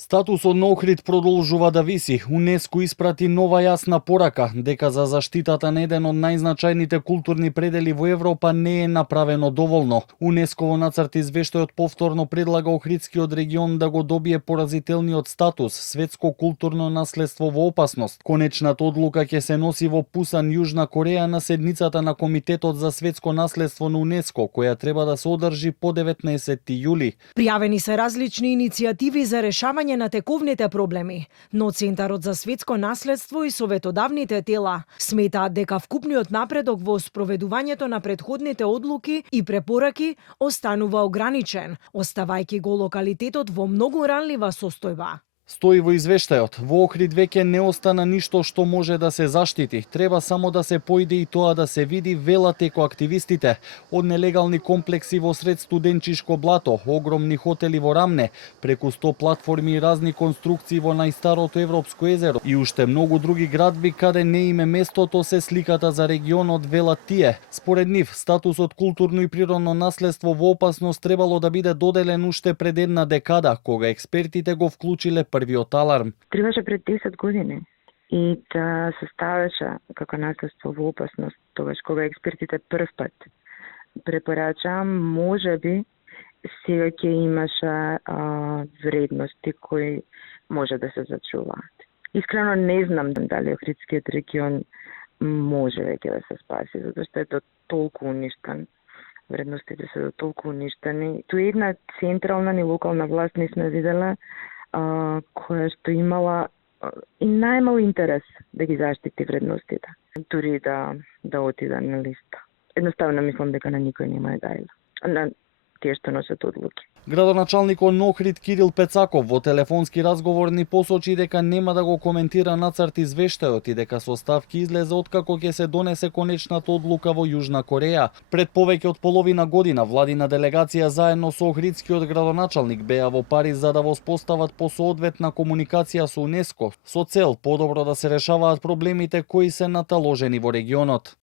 Статусот на Охрид продолжува да виси. УНЕСКО испрати нова јасна порака дека за заштитата на еден од најзначајните културни предели во Европа не е направено доволно. УНЕСКО во нацрт извештајот повторно предлага Охридскиот регион да го добие поразителниот статус светско културно наследство во опасност. Конечната одлука ќе се носи во Пусан, Јужна Кореја на седницата на Комитетот за светско наследство на УНЕСКО, која треба да се одржи по 19 јули. Пријавени се различни иницијативи за решавање на тековните проблеми, но Центарот за светско наследство и советодавните тела сметаат дека вкупниот напредок во спроведувањето на претходните одлуки и препораки останува ограничен, оставајќи го локалитетот во многу ранлива состојба. Стои во извештајот, во Охрид веќе не остана ништо што може да се заштити. Треба само да се поиде и тоа да се види, велат екоактивистите. Од нелегални комплекси во сред студенчишко блато, огромни хотели во Рамне, преку 100 платформи и разни конструкции во најстарото европско езеро и уште многу други градби каде не име местото се сликата за регионот, велат тие. Според нив, статусот културно и природно наследство во опасност требало да биде доделен уште пред една декада, кога експертите го вклучиле првиот аларм. Требаше пред 10 години и да се ставеше како наследство во опасност, тогаш кога експертите прв пат препорачаа, можеби сега ќе имаше вредности кои може да се зачуваат. Искрено не знам дали Охридскиот регион може веќе да се спаси, затоа што е толку уништен. Вредностите се до толку уништени. Тоа една централна ни локална власт не сме виделе која што имала и најмал интерес да ги заштити вредностите, дури да отида на листа. Едноставно мислам дека на никој нема да дајле. На тие што носат одлуки. Градоначалникот на Охрид Кирил Пецаков во телефонски разговор ни посочи дека нема да го коментира нацрт извештајот и дека составки излезе откако ќе се донесе конечната одлука во Јужна Кореја. Пред повеќе од половина година владина делегација заедно со Охридскиот градоначалник беа во Париз за да воспостават посоодветна комуникација со УНЕСКО со цел подобро да се решаваат проблемите кои се наталожени во регионот.